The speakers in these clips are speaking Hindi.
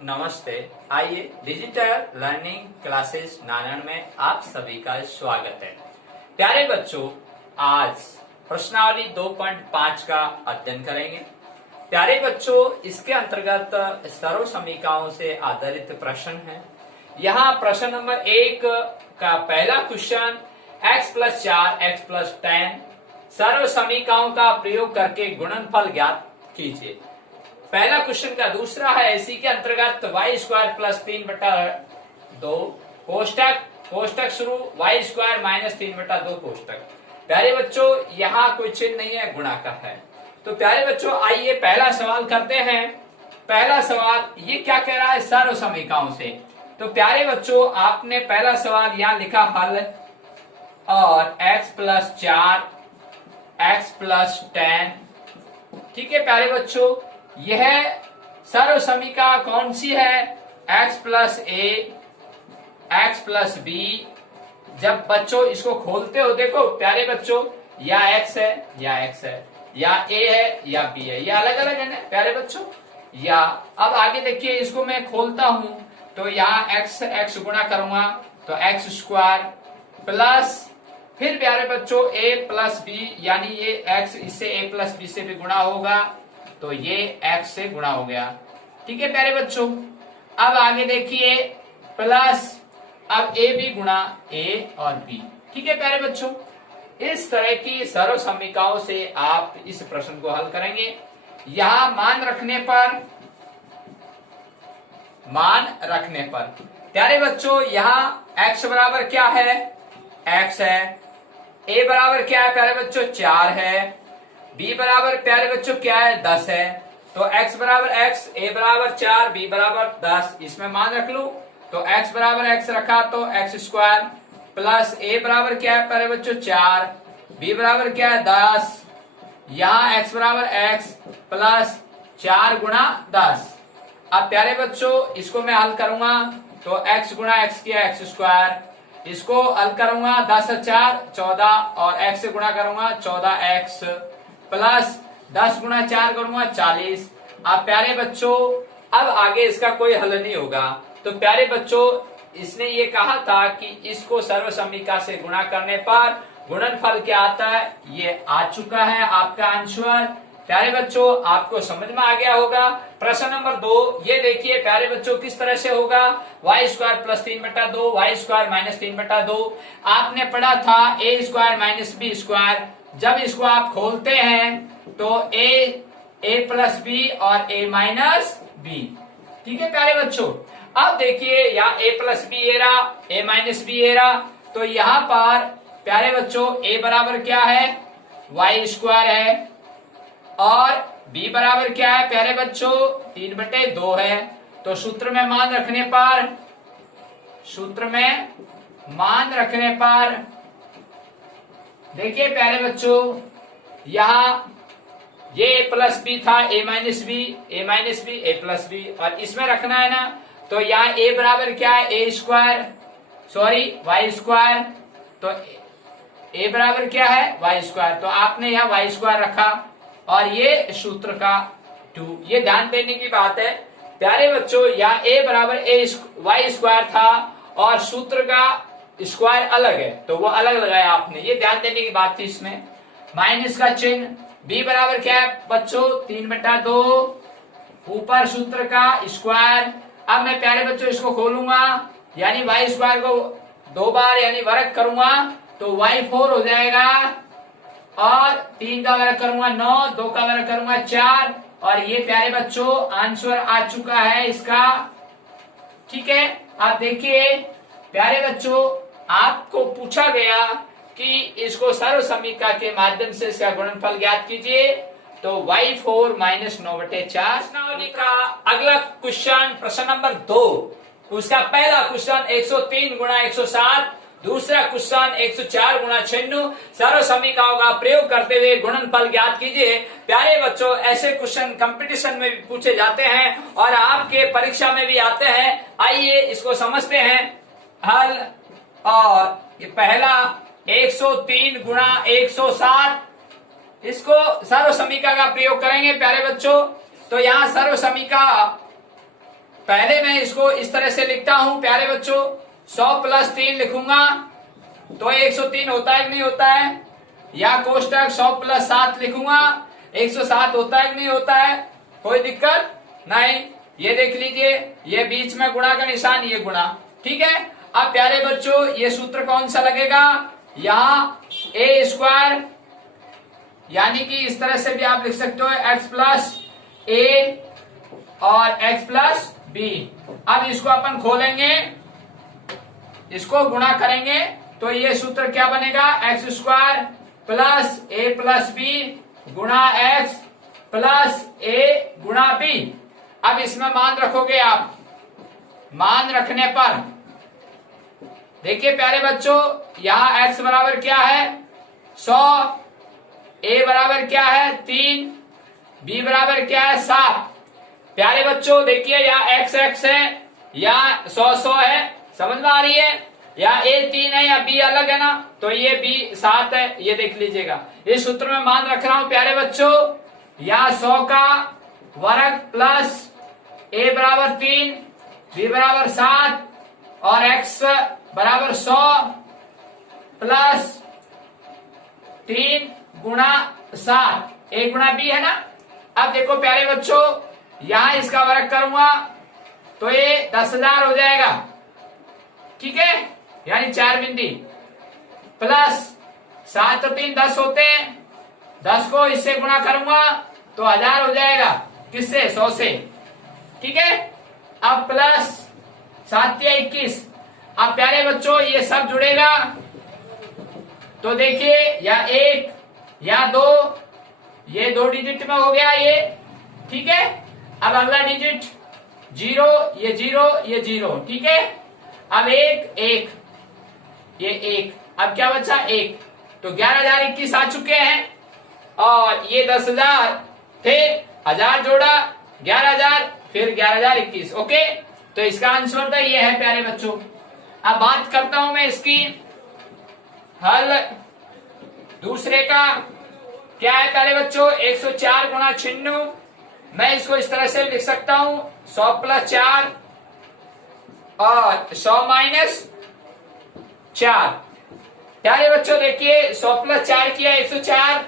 नमस्ते। आइए डिजिटल लर्निंग क्लासेस नारायण में आप सभी का स्वागत है। प्यारे बच्चों, आज प्रश्नावली 2.5 का अध्ययन करेंगे। प्यारे बच्चों, इसके अंतर्गत सर्व समीकरणों से आधारित प्रश्न है। यहाँ प्रश्न नंबर 1 का पहला क्वेश्चन x + 4 x + 10 सर्व समीकरणों का प्रयोग करके गुणनफल ज्ञात कीजिए। पहला क्वेश्चन का दूसरा है इसी के अंतर्गत y² + 3/2 कोष्टक शुरू y² - 3/2 कोष्टक। प्यारे बच्चों, यहाँ कोई चिन्ह नहीं है, गुणा का है। तो प्यारे बच्चों, आइए पहला सवाल करते हैं। पहला सवाल ये क्या कह रहा है, सर्व समीकरणों से। तो प्यारे बच्चों, आपने पहला सवाल यहाँ लिखा हल और x + 4 x + 10। ठीक है प्यारे बच्चों, यह सर्व समीकरण कौन सी है, x + a x + b। जब बच्चों इसको खोलते हो, देखो प्यारे बच्चों, या x है या x है, या a है या b है, या अलग अलग है ना प्यारे बच्चों। या अब आगे देखिए, इसको मैं खोलता हूं तो यहाँ x गुणा करूंगा तो x² प्लस फिर प्यारे बच्चों a + b, यानी ये x इससे a + b से भी गुणा होगा तो ये x से गुणा हो गया। ठीक है प्यारे बच्चों, अब आगे देखिए प्लस अब a b गुणा a और b। ठीक है प्यारे बच्चों, इस तरह की सर्व समीकरणों से आप इस प्रश्न को हल करेंगे। यहां मान रखने पर प्यारे बच्चों, यहाँ x बराबर क्या है, x है। a बराबर क्या है प्यारे बच्चों, 4 है। b बराबर प्यारे बच्चों क्या है, 10 है। तो x बराबर x, a बराबर 4, b बराबर 10, इसमें मान रख लू तो x बराबर x रखा तो x² प्लस a बराबर क्या है प्यारे बच्चों 4, b बराबर क्या है 10, यहाँ x बराबर x प्लस 4 गुणा 10। अब प्यारे बच्चों इसको मैं हल करूंगा तो x गुणा x किया x², इसको हल करूंगा 10 और 4 14 और x से गुणा करूंगा 14x प्लस 10 गुणा 4 करूंगा 40। अब प्यारे बच्चों, अब आगे इसका कोई हल नहीं होगा। तो प्यारे बच्चों, इसने ये कहा था कि इसको सर्व समीकरण से गुणा करने पर गुणनफल क्या आता है, ये आ चुका है आपका आंसर। प्यारे बच्चों, आपको समझ में आ गया होगा। प्रश्न नंबर 2 ये देखिए प्यारे बच्चों, किस तरह से होगा, y² + 3/2 y² - 3/2। आपने पढ़ा था a² - b²। जब इसको आप खोलते हैं तो a + b और a - b। ठीक है प्यारे बच्चों, अब देखिए यहाँ a + b ए रहा, a - b ए रहा। तो यहाँ पर प्यारे बच्चों a बराबर क्या है, y² है और b बराबर क्या है प्यारे बच्चों 3/2 है। तो सूत्र में मान रखने पर देखिए प्यारे बच्चों, यहाँ ये a + b था, a - b a + b, और इसमें रखना है ना। तो यहाँ a बराबर क्या है, y²। तो a बराबर क्या है, y²। तो आपने यहाँ y² रखा और ये सूत्र का 2। ये ध्यान देने की बात है प्यारे बच्चों, यहाँ a बराबर y² था और सूत्र का स्क्वायर अलग है तो वो अलग लगाया आपने, ये ध्यान देने की बात थी। इसमें माइनस का चिन्ह। b बराबर क्या है बच्चों 3/2, ऊपर सूत्र का स्क्वायर। अब मैं प्यारे बच्चों इसको खोलूंगा, यानी y² को 2 बार यानी वर्ग करूंगा तो y4 हो जाएगा, और 3 का वर्ग करूंगा 9, 2 का वर्ग करूंगा 4, और ये प्यारे बच्चों आंसर आ चुका है इसका। ठीक है, आप देखिए प्यारे बच्चों, आपको पूछा गया कि इसको सर्व समीकरण के माध्यम से इसका गुणनफल ज्ञात कीजिए। तो y4 - 9/4। प्रश्नावली का अगला क्वेश्चन प्रश्न नंबर 2, उसका पहला क्वेश्चन 103 × 107, दूसरा क्वेश्चन 104 × 96 सर्व समीकरणों का प्रयोग करते हुए गुणनफल ज्ञात कीजिए। प्यारे बच्चों, ऐसे क्वेश्चन कंपटीशन में भी पूछे जाते हैं और आपके परीक्षा में भी आते हैं। आइए इसको समझते हैं हल। और ये पहला 103 × 107, इसको सर्व समीकरण का प्रयोग करेंगे प्यारे बच्चों। तो यहाँ सर्व समीकरण पहले मैं इसको इस तरह से लिखता हूं प्यारे बच्चों, 100 प्लस 3 लिखूंगा तो 103 होता है कि नहीं होता है, या कोष्टक 100 प्लस 7 लिखूंगा 107 होता है कि नहीं होता है, कोई दिक्कत नहीं। ये देख लीजिए, ये बीच में गुणा का निशान, ये गुणा, ठीक है। अब प्यारे बच्चों ये सूत्र कौन सा लगेगा, यहाँ ए स्क्वायर, यानी कि इस तरह से भी आप लिख सकते हो एक्स प्लस ए और एक्स प्लस बी। अब इसको अपन खोलेंगे, इसको गुणा करेंगे तो ये सूत्र क्या बनेगा, एक्स स्क्वायर प्लस ए प्लस बी गुणा एक्स प्लस ए गुणा बी। अब इसमें मान रखोगे आप, मान रखने पर देखिए प्यारे बच्चों, यहां x बराबर क्या है 100, a बराबर क्या है 3, b बराबर क्या है 7। प्यारे बच्चों देखिए यहाँ x x है, यहाँ 100 है, समझ में आ रही है, या a 3 है या b अलग है ना, तो ये b 7 है, ये देख लीजिएगा। इस सूत्र में मान रख रहा हूं प्यारे बच्चों, यहाँ 100 का वर्ग प्लस a बराबर 3, b बराबर 7 और x बराबर 100 प्लस 3 गुणा 7, a गुणा b है ना। अब देखो प्यारे बच्चों, यहां इसका वर्ग करूंगा तो ये 10,000 हो जाएगा, ठीक है, यानी 4 बिंदी प्लस 7 और 3 10 होते हैं, 10 को इससे गुणा करूंगा तो 1000 हो जाएगा, किससे 100 से, ठीक है। अब प्लस 7 या 21, अब प्यारे बच्चों ये सब जुड़ेगा तो देखिए या 1 या 2, ये 2 डिजिट में हो गया ये, ठीक है। अब अगला डिजिट 0, ये 0, ये 0, ठीक है। अब 1 1, ये 1, अब क्या बचा 1, तो 11,021 आ चुके हैं, और ये 10,000 थे, 1000 जोड़ा 11,000, फिर 11,021, ओके। तो इसका आंसर तो ये है प्यारे बच्चों। अब बात करता हूं मैं इसकी हल दूसरे का, क्या है प्यारे बच्चों 104 गुणा 96, मैं इसको इस तरह से लिख सकता हूं 100 प्लस 4 और 100 माइनस 4। प्यारे बच्चों देखिए 100 प्लस 4 किया 104,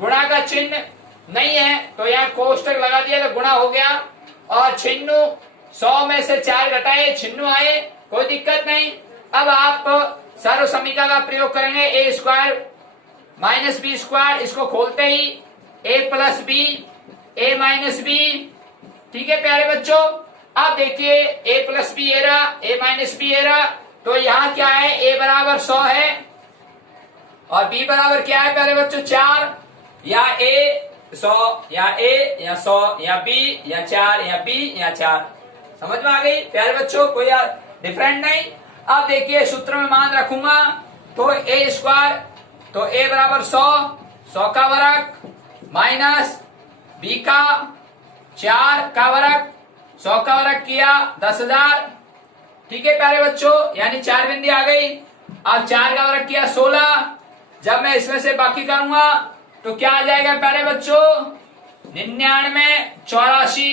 गुणा का चिन्ह नहीं है तो यहाँ कोष्टक लगा दिया तो गुणा हो गया, और 96 100 में से 4 घटाए 96 आए, कोई दिक्कत नहीं। अब आप सर्व समीकरण का प्रयोग करेंगे, ए स्क्वायर माइनस बी स्क्वायर, इसको खोलते ही ए प्लस बी ए माइनस बी, ठीक है प्यारे बच्चों। अब देखिए ए प्लस बी ए रहा, ए माइनस बी ए रहा, तो यहाँ क्या है, ए बराबर 100 है और बी बराबर क्या है प्यारे बच्चों 4, या ए 100 या ए या 100 या बी या 4 या बी या 4, समझ में आ गई प्यारे बच्चों, कोई डिफरेंट नहीं। अब देखिए सूत्र में मान रखूंगा तो ए स्क्वायर, तो ए बराबर 100 का वर्ग माइनस बी का 4 का वर्ग, 100 का वर्ग किया 10,000, ठीक है प्यारे बच्चों, यानी 4 बिंदी आ गई। अब 4 का वर्ग किया 16, जब मैं इसमें से बाकी करूंगा तो क्या आ जाएगा प्यारे बच्चों 99 84,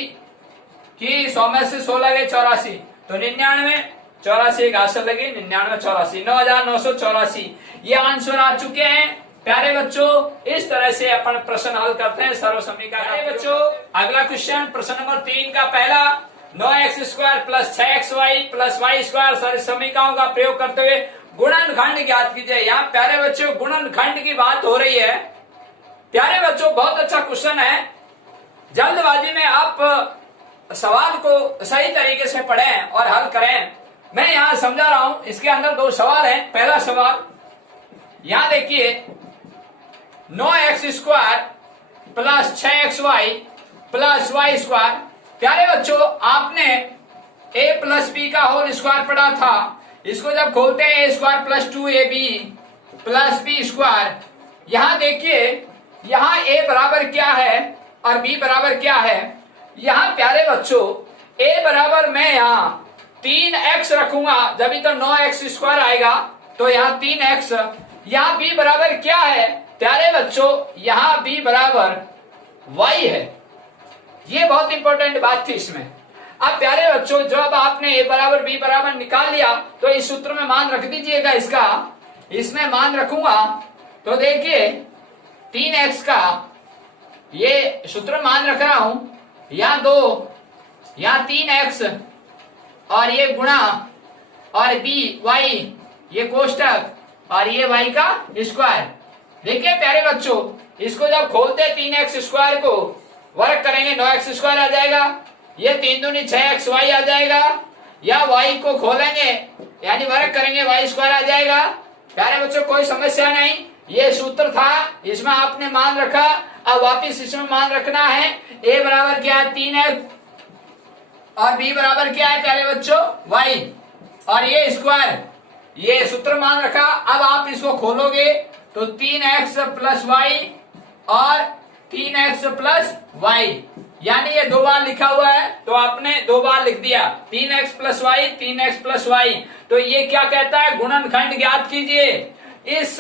कि 100 में से 16 गए 84, तो 99 84 एक आंसर लगे 99 84, 9,984 ये आंसर आ चुके हैं प्यारे बच्चों। इस तरह से अपन प्रश्न हल करते हैं सर्व समीकरण। प्यारे बच्चों अगला क्वेश्चन प्रश्न नंबर 3 का पहला, 9x स्क्वायर प्लस 6xy प्लस वाई स्क्वायर सर्व समीकरणों का प्रयोग करते हुए गुणनखंड ज्ञात कीजिए। यहाँ प्यारे बच्चों गुणनखंड की बात हो रही है प्यारे बच्चों, बहुत अच्छा क्वेश्चन है। जल्दबाजी में आप सवाल को सही तरीके से पढ़ें और हल करें। मैं यहाँ समझा रहा हूं, इसके अंदर 2 सवाल हैं। पहला सवाल यहाँ देखिए 9x स्क्वायर प्लस 6xy प्लस वाई स्क्वायर। प्यारे बच्चों आपने a प्लस बी का होल स्क्वायर पढ़ा था, इसको जब खोलते हैं ए स्क्वायर प्लस 2ab प्लस बी स्क्वायर। यहाँ देखिए यहाँ a बराबर क्या है और b बराबर क्या है। यहाँ प्यारे बच्चों a बराबर मैं यहाँ 3x रखूंगा, जब भी तो 9x स्क्वायर आएगा तो यहाँ 3x। यहाँ b बराबर क्या है प्यारे बच्चों, यहाँ b बराबर y है। ये बहुत इंपॉर्टेंट बात थी इसमें। अब प्यारे बच्चों जब आपने a बराबर b बराबर निकाल लिया तो इस सूत्र में मान रख दीजिएगा इसका, इसमें मान रखूंगा तो देखिए 3x का ये सूत्र मान रख रहा हूं, यहाँ 2 यहाँ 3x और ये गुणा और b y ये कोष्टक और ये y का स्क्वायर। देखिए प्यारे बच्चों इसको जब खोलते 3x स्क्वायर को वर्ग करेंगे 9x स्क्वायर आ जाएगा, ये 3 दूनी 6xy आ जाएगा, या y को खोलेंगे यानी वर्ग करेंगे y स्क्वायर आ जाएगा। प्यारे बच्चों कोई समस्या नहीं, ये सूत्र था इसमें आपने मान रखा, अब वापिस इसमें मान रखना है। a बराबर क्या है 3x और b बराबर क्या है प्यारे बच्चों y और ये स्क्वायर, ये सूत्र मान रखा। अब आप इसको खोलोगे तो 3x प्लस वाई और 3x प्लस वाई, यानी ये 2 बार लिखा हुआ है तो आपने 2 बार लिख दिया 3x plus Y 3x plus Y. तो ये क्या कहता है गुणनखंड ज्ञात कीजिए। इस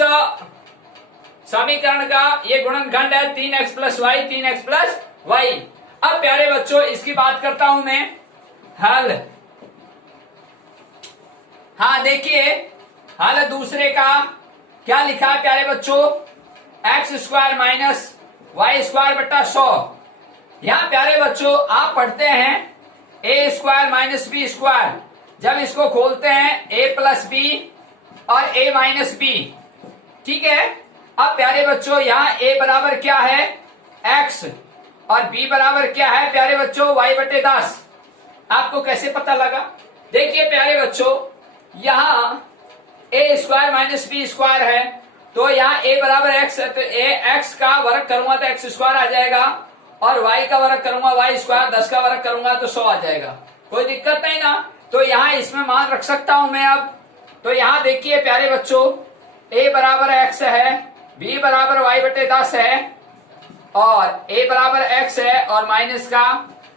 समीकरण का ये गुणनखंड है 3x plus Y 3x plus Y. अब प्यारे बच्चों इसकी बात करता हूं मैं हल। हाँ देखिए हल दूसरे का क्या लिखा है प्यारे बच्चों, x square minus y square बट्टा 100। यहाँ प्यारे बच्चों आप पढ़ते हैं ए स्क्वायर माइनस बी स्क्वायर, जब इसको खोलते हैं ए प्लस बी और ए माइनस बी, ठीक है। अब प्यारे बच्चों यहाँ ए बराबर क्या है एक्स और बी बराबर क्या है प्यारे बच्चों वाई बटे 10। आपको कैसे पता लगा, देखिए प्यारे बच्चों यहाँ a square minus b square है तो यहाँ ए बराबर एक्स है तो ए एक्स का वर्ग करूंगा तो एक्स स्क्वायर आ जाएगा और वाई का वर्ग करूंगा वाई स्क्वायर, 10 का वर्ग करूंगा तो 100 आ जाएगा, कोई दिक्कत नहीं ना। तो यहाँ इसमें मान रख सकता हूं मैं। अब तो यहाँ देखिए प्यारे बच्चों ए बराबर एक्स है, बी बराबर वाई बटे 10 है और ए बराबर एक्स है और माइनस का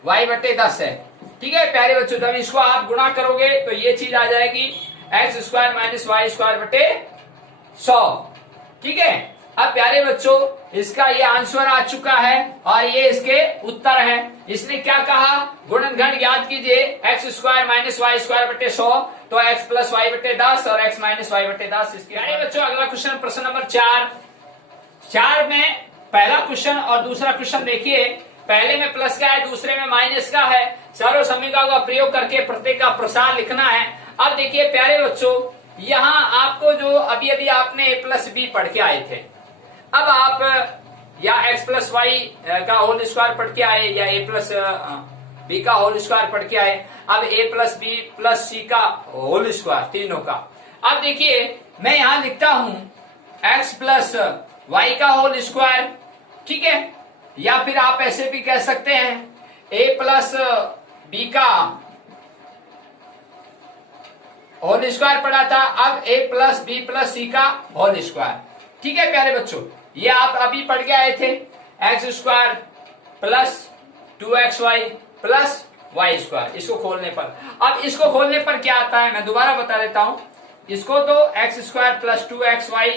वाई बटे 10 है, ठीक है प्यारे बच्चों। जब इसको आप गुणा करोगे तो ये चीज आ जाएगी x square minus y square बटे 100, ठीक है। अब प्यारे बच्चों इसका ये आंसर आ चुका है और ये इसके उत्तर है। इसने क्या कहा गुणनखंड ज्ञात कीजिए x square minus y square बटे 100, तो एक्स प्लस वाई बटे 10 और एक्स माइनस वाई बटे 10। इसके प्यारे बच्चों अगला क्वेश्चन प्रश्न नंबर 4 में पहला क्वेश्चन और दूसरा क्वेश्चन देखिए, पहले में प्लस का है दूसरे में माइनस का है। सर्व समीकरणों का प्रयोग करके प्रत्येक का प्रसार लिखना है। अब देखिए प्यारे बच्चों यहाँ आपको जो अभी अभी आपने ए प्लस बी पढ़ के आए थे, अब आप या एक्स प्लस वाई का होल स्क्वायर पढ़ के आए या ए प्लस बी का होल स्क्वायर पढ़ के आए, अब ए प्लस बी प्लस सी का होल स्क्वायर तीनों का। अब देखिए मैं यहाँ लिखता हूं एक्स प्लस वाई का होल स्क्वायर, ठीक है, या फिर आप ऐसे भी कह सकते हैं ए प्लस बी का होल स्क्वायर पढ़ा था, अब ए प्लस बी प्लस सी का होल स्क्वायर, ठीक है प्यारे बच्चों। ये आप अभी पढ़ के आए थे x square plus 2xy plus Y square, इसको खोलने पर। अब इसको खोलने पर क्या आता है मैं दोबारा बता देता हूं, इसको तो x square plus 2xy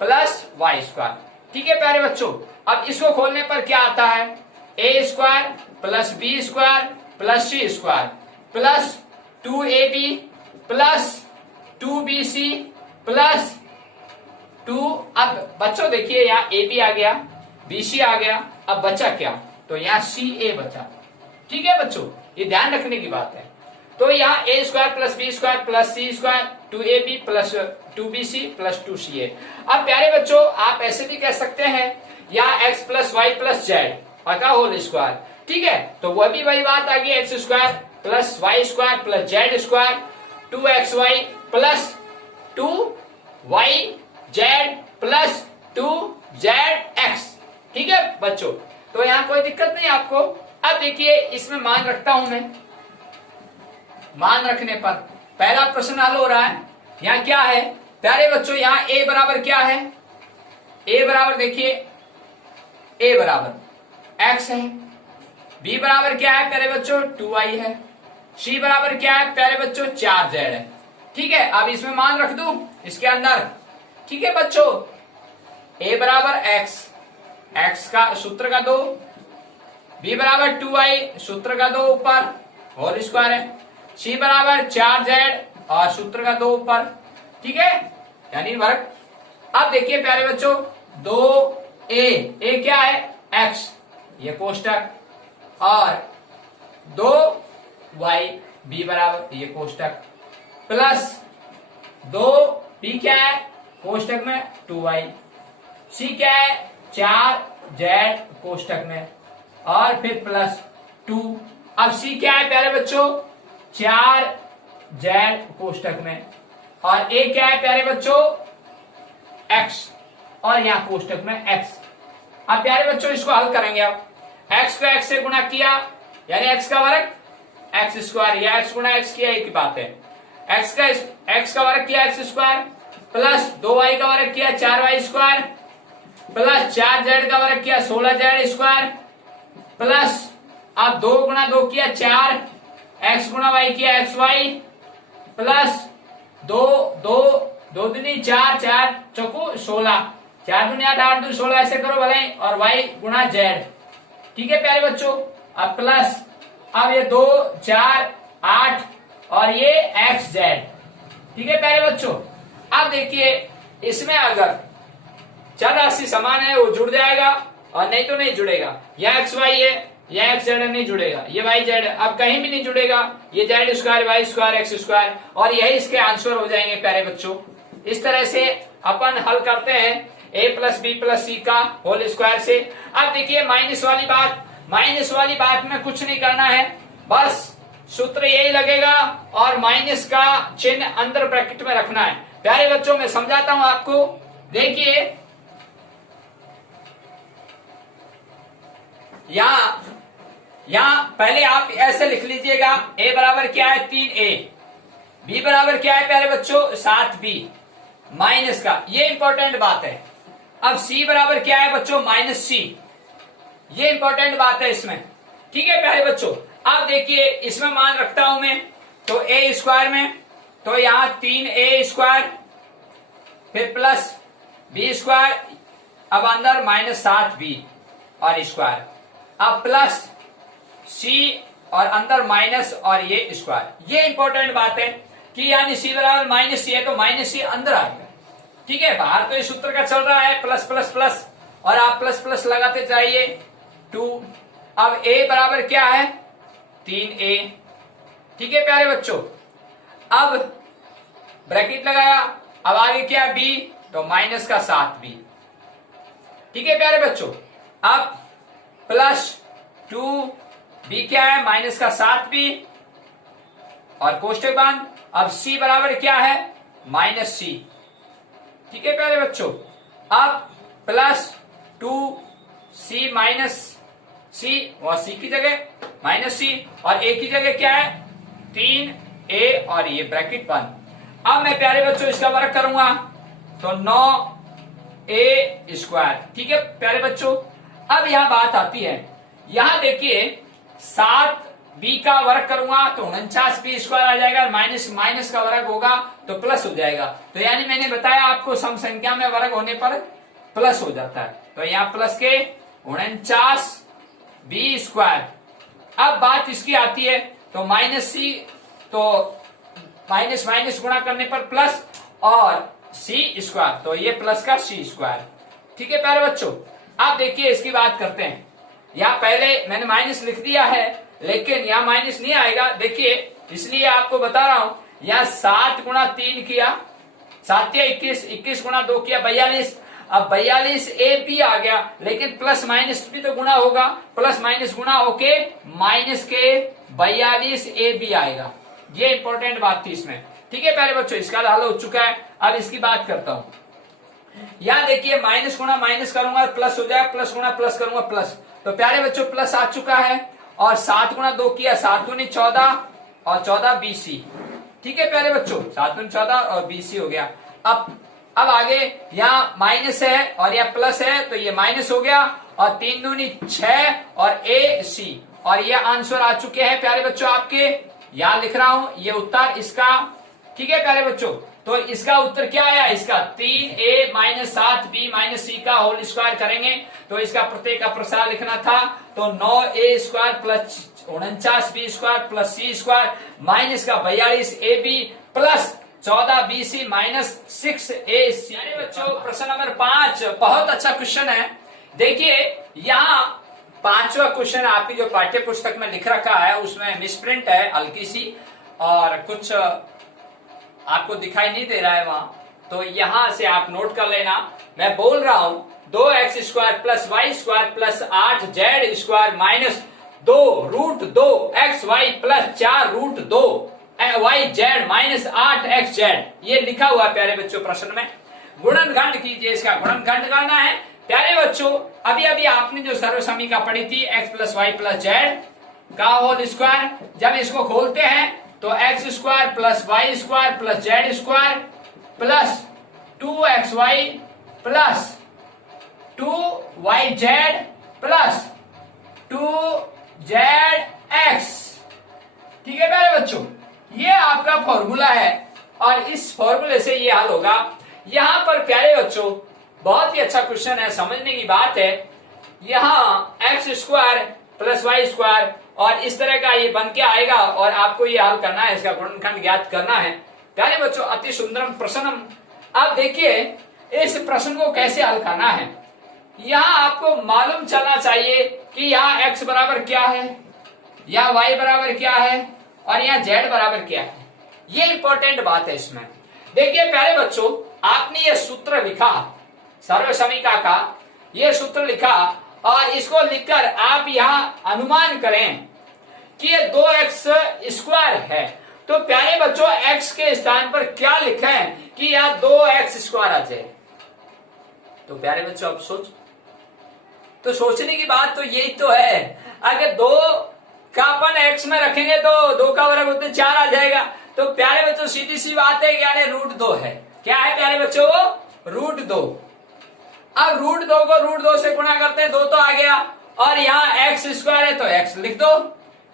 plus Y square, ठीक है प्यारे बच्चों। अब इसको खोलने पर क्या आता है A square plus B square plus C square plus 2ab plus 2bc plus 2। अब बच्चों देखिए यहाँ ए बी आ गया bc आ गया, अब बचा क्या तो यहाँ ca बचा, ठीक है बच्चों, ये ध्यान रखने की बात है। तो यहाँ a square plus B square plus C square 2ab plus 2bc plus 2ca। अब प्यारे बच्चों आप ऐसे भी कह सकते हैं यहाँ x plus y plus z का होल स्क्वायर, ठीक है, तो वह भी वही बात आ गई x square plus Y square plus z square 2xy plus 2y z plus 2zx, ठीक है बच्चों। तो यहाँ कोई दिक्कत नहीं आपको। अब देखिए इसमें मान रखता हूं मैं, मान रखने पर पहला प्रश्न हल हो रहा है। यहाँ क्या है प्यारे बच्चों, यहाँ a बराबर क्या है, a बराबर देखिए a बराबर x है, b बराबर क्या है प्यारे बच्चों 2y है, c बराबर क्या है प्यारे बच्चों 4z है, ठीक है। अब इसमें मान रख दूं इसके अंदर, ठीक है बच्चों। a बराबर x का सूत्र का 2, b बराबर 2y सूत्र का 2 ऊपर होल स्क्वायर है। सी बराबर 4z और सूत्र का 2 ऊपर, ठीक है, यानी वर्ग। अब देखिए प्यारे बच्चों, 2a क्या है x, ये कोष्टक, और 2y b बराबर ये कोष्टक, प्लस 2b क्या है कोष्टक में 2y, c क्या है 4z कोष्टक में, और फिर प्लस 2। अब c क्या है प्यारे बच्चों 4z कोष्टक में, और a क्या है प्यारे बच्चों x, और यहां कोष्टक में x। अब प्यारे बच्चों इसको हल करेंगे। अब x को x से गुणा किया यानी x का वर्ग x स्क्वायर, या x गुणा x किया, एक ही बात है। x का वर्ग किया x स्क्वायर, प्लस 2y का वर्ग किया 4y स्क्वायर, प्लस 4z का वर्ग किया 16z स्क्वायर, प्लस अब 2 गुणा 2 किया 4, x गुणा y किया xy, प्लस 2 2 2 दूनी 4 4 चौको 16, 4 दूनी 8 8 दूनी 16, ऐसे करो भले, और y गुणा z, ठीक है प्यारे बच्चों। अब प्लस अब ये 2 4 8 और ये xz, ठीक है प्यारे बच्चों। अब देखिए इसमें अगर चर राशि समान है वो जुड़ जाएगा, और नहीं तो नहीं जुड़ेगा। यह xy है, यह xz नहीं जुड़ेगा, ये yz अब कहीं भी नहीं जुड़ेगा, ये z square y square x square, और यही इसके आंसर हो जाएंगे प्यारे बच्चों। इस तरह से अपन हल करते हैं a प्लस बी प्लस सी का होल स्क्वायर से। अब देखिए माइनस वाली बात में कुछ नहीं करना है, बस सूत्र यही लगेगा और माइनस का चिन्ह अंदर ब्रैकेट में रखना है। प्यारे बच्चों मैं समझाता हूं आपको, देखिए यहां पहले आप ऐसे लिख लीजिएगा, a बराबर क्या है 3a, b बराबर क्या है प्यारे बच्चों 7b, माइनस का, ये इंपॉर्टेंट बात है। अब c बराबर क्या है बच्चों माइनस c, ये इंपॉर्टेंट बात है इसमें, ठीक है प्यारे बच्चों। अब देखिए इसमें मान रखता हूं मैं, तो a स्क्वायर में, तो यहां 3a स्क्वायर, फिर प्लस b स्क्वायर, अब अंदर माइनस 7b और स्क्वायर, अब प्लस c और अंदर माइनस और ये स्क्वायर। ये इंपॉर्टेंट बात है कि यानी c बराबर माइनस c है तो माइनस c अंदर आएगा, ठीक है। बाहर तो इस सूत्र का चल रहा है प्लस प्लस प्लस, और आप प्लस प्लस लगाते जाइए 2। अब a बराबर क्या है 3a, ठीक है प्यारे बच्चों। अब ब्रैकेट लगाया, अब आगे क्या है b, तो माइनस का 7b, ठीक है प्यारे बच्चों। अब प्लस 2b क्या है माइनस का 7b, और कोष्टक बंद। अब c बराबर क्या है माइनस c, ठीक है प्यारे बच्चों। अब प्लस 2c माइनस c, और c की जगह माइनस c, और a की जगह क्या है 3a, और ये ब्रैकेट बंद। अब मैं प्यारे बच्चों इसका वर्ग करूंगा तो 9a स्क्वायर, ठीक है प्यारे बच्चों। अब यहां बात आती है, यहां देखिए 7b का वर्ग करूंगा तो 49b स्क्वायर आ जाएगा, माइनस माइनस का वर्ग होगा तो प्लस हो जाएगा। तो यानी मैंने बताया आपको सम संख्या में वर्ग होने पर प्लस हो जाता है, तो यहाँ प्लस के 49b स्क्वायर। अब बात इसकी आती है तो माइनस c, तो माइनस माइनस गुणा करने पर प्लस, और c स्क्वायर, तो ये प्लस का c स्क्वायर, ठीक है प्यारे बच्चों। अब देखिए इसकी बात करते हैं, यहाँ पहले मैंने माइनस लिख दिया है लेकिन यहाँ माइनस नहीं आएगा, देखिए इसलिए आपको बता रहा हूं। यहाँ 7 गुणा 3 किया, 7 या 21, 21 गुणा 2 किया 42। अब 42 ए बी आ गया, लेकिन प्लस माइनस भी तो गुणा होगा, प्लस माइनस गुणा होके माइनस के 42 ए बी आएगा। ये इंपॉर्टेंट बात थी इसमें, ठीक है प्यारे बच्चों। इसका हल हो चुका है। अब इसकी बात करता हूं, यहां देखिए माइनस गुणा माइनस करूंगा प्लस हो जाएगा, प्लस गुणा प्लस करूंगा प्लस, तो प्यारे बच्चों प्लस आ चुका है। और 7 गुणा 2 किया, 7 दूनी 14 और 14 BC, ठीक है प्यारे बच्चों, 7 दूनी 14 और BC हो गया। अब आगे यहाँ माइनस है और यहाँ प्लस है, तो ये माइनस हो गया, और 3 दूनी 6 और AC, और ये आंसर आ चुके हैं प्यारे बच्चों आपके। यहाँ लिख रहा हूं ये उत्तर इसका, ठीक है प्यारे बच्चों। तो इसका उत्तर क्या आया, इसका 3a माइनस 7b माइनस सी का होल स्क्वायर करेंगे तो इसका प्रत्येक का प्रसार लिखना था। तो 9a square plus 49b square plus सी स्क्वायर माइनस का 42ab plus 14bc minus 6ac। यानी बच्चों प्रश्न नंबर 5 बहुत अच्छा क्वेश्चन है। देखिए यहाँ 5वां क्वेश्चन आपकी जो पाठ्य पुस्तक में लिख रखा है उसमें मिसप्रिंट है हल्की सी और कुछ आपको दिखाई नहीं दे रहा है वहां, तो यहां से आप नोट कर लेना। मैं बोल रहा हूं 2x square plus Y square plus 8z square minus 2 root 2xy plus 4 root 2yz minus 8xz, ये लिखा हुआ है प्यारे बच्चों प्रश्न में। गुणनखंड कीजिए, इसका गुणनखंड करना है। प्यारे बच्चों अभी अभी आपने जो सर्व समीकरण पढ़ी थी x plus y plus z का होल स्क्वायर, जब इसको खोलते हैं तो x square plus Y square plus z square plus 2xy plus 2yz plus 2zx। ठीक है प्यारे बच्चों, ये आपका फॉर्मूला है और इस फॉर्मूले से ये हल होगा। यहां पर प्यारे बच्चों बहुत ही अच्छा क्वेश्चन है, समझने की बात है। यहाँ x square plus Y square और इस तरह का ये बन के आएगा और आपको ये हल करना है, इसका गुणनखंड ज्ञात करना है। प्यारे बच्चों अति सुंदरम प्रश्नम। अब देखिए इस प्रश्न को कैसे हल करना है। यहाँ आपको मालूम चलना चाहिए कि यहाँ x बराबर क्या है, यहाँ y बराबर क्या है और यहाँ z बराबर क्या है। ये इंपॉर्टेंट बात है इसमें। देखिए प्यारे बच्चों आपने ये सूत्र लिखा सर्व समीका का, ये सूत्र लिखा और इसको लिखकर आप यहाँ अनुमान करें कि ये 2x स्क्वायर है। तो प्यारे बच्चों x के स्थान पर क्या लिखा है कि यहाँ 2x स्क्वायर आ जाए। तो प्यारे बच्चों अब तो सोचने की बात तो यही तो है। अगर 2 का अपन x में रखेंगे तो 2 का वर्ग होते 4 आ जाएगा। तो प्यारे बच्चों सीधी सी बात है यानी रूट 2 है। क्या है प्यारे बच्चों, वो रूट 2। अब रूट 2 को रूट 2 से गुणा करते हैं, 2 तो आ गया और यहाँ x स्क्वायर है तो x लिख दो।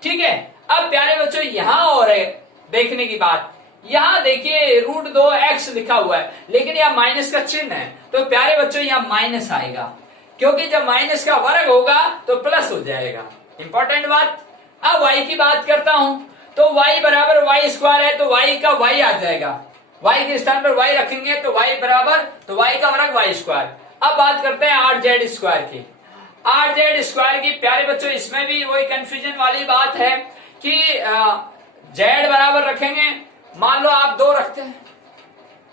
ठीक है, अब प्यारे बच्चों यहाँ और है देखने की बात। यहाँ देखिए रूट 2x लिखा हुआ है लेकिन यहाँ माइनस का चिन्ह है, तो प्यारे बच्चों यहाँ माइनस आएगा क्योंकि जब माइनस का वर्ग होगा तो प्लस हो जाएगा। इंपॉर्टेंट बात। अब y की बात करता हूं तो y बराबर वाई स्क्वायर है तो y का y आ जाएगा। y के स्थान पर y रखेंगे तो y बराबर तो y का वर्ग वाई स्क्वायर। अब बात करते हैं 8z स्क्वायर की। 8z स्क्वायर की प्यारे बच्चों इसमें भी वही कंफ्यूजन वाली बात है कि z बराबर रखेंगे, मान लो आप 2 रखते हैं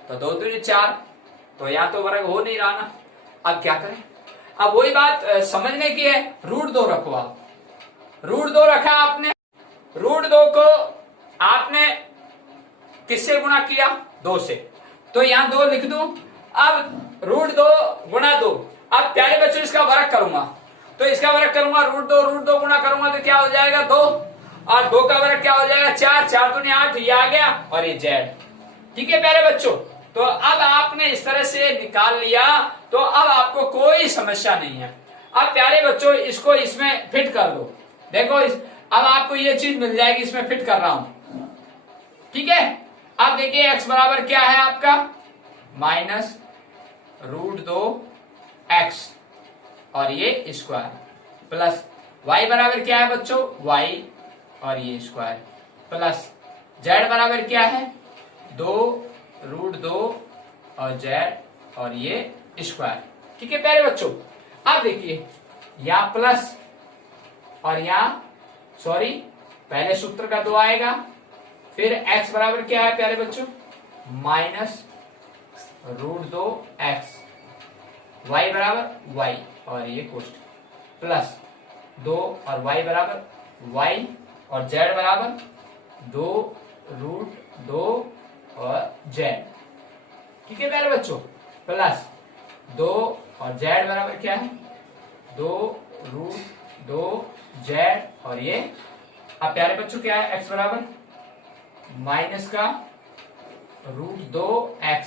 तो 2 दूनी 4, तो या तो वर्ग हो नहीं रहा ना। अब क्या करें, अब वही बात समझने की है। रूट 2 रखो, आप रूट 2 रखा आपने, रूट 2 को आपने किससे गुणा किया, 2 से, तो यहाँ 2 लिख दूं। अब रूट 2 गुणा 2। अब प्यारे बच्चों इसका वर्ग करूंगा तो इसका वर्ग करूंगा रूट 2 गुणा करूंगा तो क्या हो जाएगा 2 और 2 का वर्ग क्या हो जाएगा 4, 4 दूनी 8, ये आ गया और ये z। ठीक है प्यारे बच्चों, तो अब आपने इस तरह से निकाल लिया तो अब आपको कोई समस्या नहीं है। अब प्यारे बच्चों इसको इसमें फिट कर दो। देखो अब आपको ये चीज मिल जाएगी, इसमें फिट कर रहा हूं। ठीक है, अब देखिए x बराबर क्या है आपका माइनस रूट 2x और ये स्क्वायर प्लस y बराबर क्या है बच्चों y और ये स्क्वायर प्लस z बराबर क्या है 2 रूट 2 और z और ये स्क्वायर। ठीक है प्यारे बच्चों, अब देखिए यहाँ प्लस और यहाँ सॉरी पहले सूत्र का 2 आएगा, फिर x बराबर क्या है प्यारे बच्चों माइनस रूट 2x, y बराबर y और ये कोष्ठक प्लस 2 और y बराबर y और z बराबर 2 रूट 2 और z। ठीक है प्यारे बच्चों, प्लस 2 और z बराबर क्या है 2 रूट 2 z और ये। अब प्यारे बच्चों क्या है x बराबर माइनस का रूट 2x।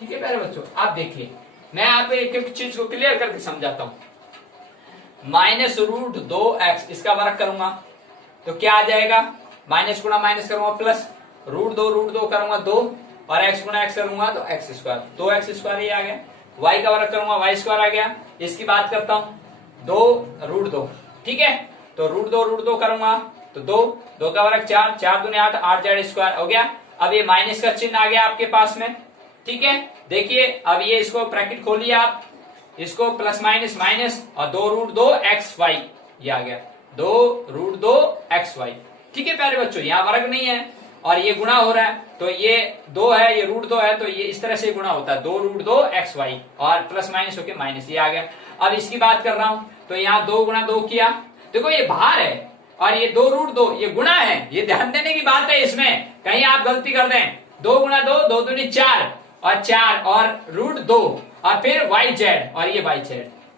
ठीक है प्यारे बच्चों, आप देखिए मैं आप एक एक चीज को क्लियर करके समझाता हूं। माइनस रूट 2x इसका वर्ग करूंगा तो क्या आ जाएगा, माइनस गुणा माइनस करूंगा प्लस रूट 2 करूंगा 2 और x गुणा x करूंगा तो x स्क्वायर, 2x स्क्वायर ही आ गया। y का वर्ग करूंगा y स्क्वायर आ गया। इसकी बात करता हूं, 2√2, ठीक है, तो √2 करूंगा तो 2 का वर्ग 4, 4 दूनी 8, 8z स्क्वायर हो गया। अब ये माइनस का चिन्ह आ गया आपके पास में, ठीक है। देखिए अब ये इसको ब्रैकेट खोलिए आप, इसको प्लस माइनस माइनस और 2√2xy ये आ गया, 2√2xy, ठीक है प्यारे बच्चों। यहाँ वर्ग नहीं है और ये गुणा हो रहा है, तो ये 2 है, ये √2 है, तो ये इस तरह से गुणा होता है, 2√2xy और प्लस माइनस होके माइनस ये आ गया। अब इसकी बात कर रहा हूं तो यहाँ 2 गुणा 2 किया, देखो ये बाहर है और ये 2√2 ये गुणा है, ये ध्यान देने की बात है, इसमें कहीं आप गलती कर दें। 2 गुणा 2, 2 दूनी 4 और 4 और √2 और फिर yz और ये yz,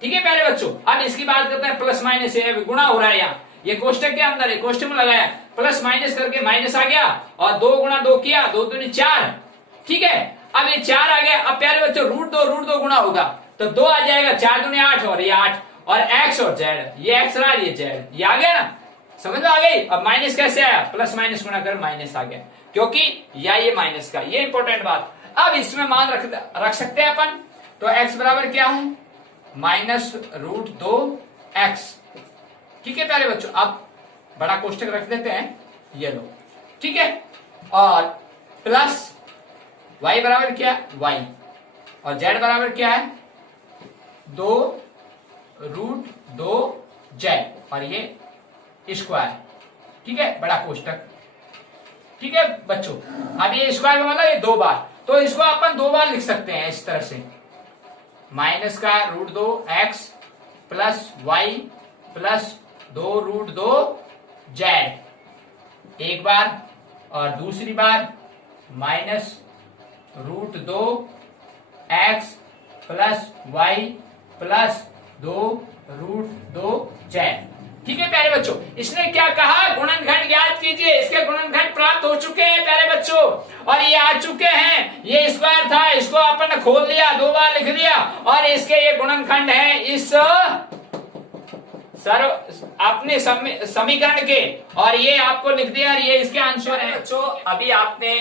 ठीक है प्यारे बच्चों। अब इसकी बात करते हैं, प्लस माइनस है, गुणा हो रहा है यहाँ, ये कोष्टक के अंदर है, कोष्टक में लगाया, प्लस माइनस करके माइनस आ गया और 2 गुणा 2 किया, 2 दूनी 4, ठीक है। अब ये 4 आ गया। अब प्यारे बच्चों √2 गुणा होगा तो 2 आ जाएगा, 4 दूनी 8 और ये 8 और x और z, ये x रहा, ये z, ये आ गया ना, समझ में आ गई। अब माइनस कैसे आया, प्लस माइनस गुणा कर माइनस आ गया, क्योंकि ये माइनस का, ये इंपॉर्टेंट बात। अब इसमें मान रख सकते हैं अपन, तो x बराबर क्या है, -√2x, ठीक है प्यारे बच्चों। अब बड़ा कोष्टक रख देते हैं, ये लो, ठीक है, और प्लस y बराबर क्या, y, और z बराबर क्या है, 2√2z और ये स्क्वायर, ठीक है, बड़ा कोष्टक, ठीक है बच्चों। अब ये स्क्वायर का मतलब ये 2 बार, तो इसको अपन 2 बार लिख सकते हैं इस तरह से, माइनस का √2x plus y plus 2√2z एक बार, और दूसरी बार -√2x plus y plus 2√2z, ठीक है प्यारे बच्चों। इसने क्या कहा, गुणनखंड ज्ञात कीजिए। इसके गुणनखंड प्राप्त हो चुके हैं प्यारे बच्चों, और ये आ चुके हैं। ये स्क्वायर था, इसको अपन ने खोल लिया, 2 बार लिख दिया, और इसके ये गुणनखंड है इस सर अपने समीकरण के, और ये आपको लिख दिया, और ये इसके आंसर है बच्चों। अभी आपने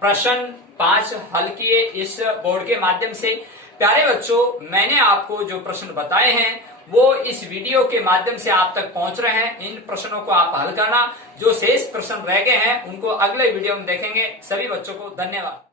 प्रश्न 5 हल किए इस बोर्ड के माध्यम से। प्यारे बच्चों, मैंने आपको जो प्रश्न बताए हैं वो इस वीडियो के माध्यम से आप तक पहुंच रहे हैं। इन प्रश्नों को आप हल करना, जो शेष प्रश्न रह गए हैं उनको अगले वीडियो में देखेंगे। सभी बच्चों को धन्यवाद।